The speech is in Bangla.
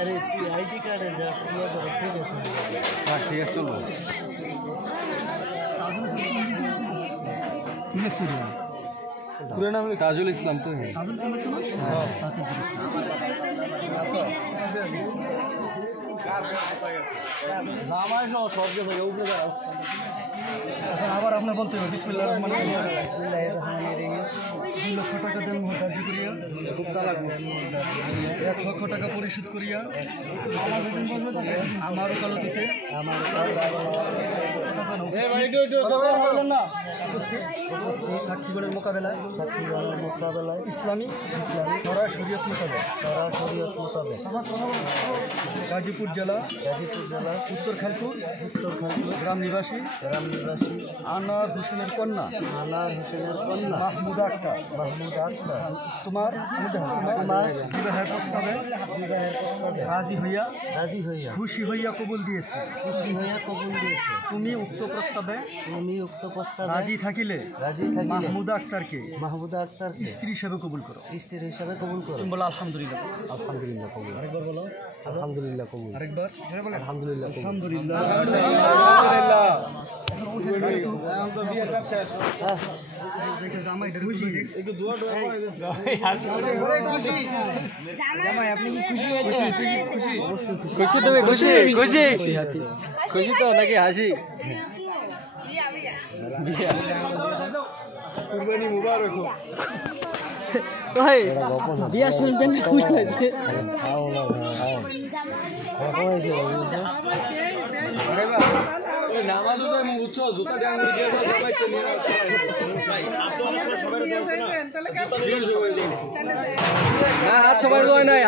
अरे तू आईडी कार्ड है जा पूरा ठीक है हां ठीक है चलो पूरा नाम ताजुल इस्लाम तो है ताजुल इस्लाम तो हां জামাই সহ সব জায়গায় উপরে দাও এখন আবার আপনি বলতে হবে বিসমিল্লাহির রহমানির রহিম বিসমিল্লাহির রহমানির রহিম 2 লক্ষ টাকা দেন মোটাজি করিয়া খুব চালাক 1 লক্ষ টাকা পরিশোধ করিয়া আমার ওকালতিতে আমার এই ভাই একটু কথা বলেন না সাক্ষীগণের মোকাবেলায় ইসলামী সরা শরীয়ত মোতাবেক গাজীপুর জেলা উত্তর খালপুর গ্রাম নিবাসী আনার হোসেনের কন্যা মাহমুদা আক্তার তোমার বিবাহের প্রস্তাবে রাজি হইয়া খুশি হইয়া কবুল দিয়েছে তুমি উক্ত প্রস্তাবে রাজি থাকিলে মাহমুদা আক্তারকে স্ত্রী হিসেবে কবুল করো তুমি বলো আলহামদুলিল্লাহ কবুল আরেকবার বলো আলহামদুলিল্লাহ কবুল আরেকবার আলহামদুলিল্লাহ খুশি তো নাকি হাসি কুরবানি মুবারক হোক ভাই বিয়া শুনবেন না খুশি হয়েছে নামাজ উৎসব জুতা হাত সবাই নাই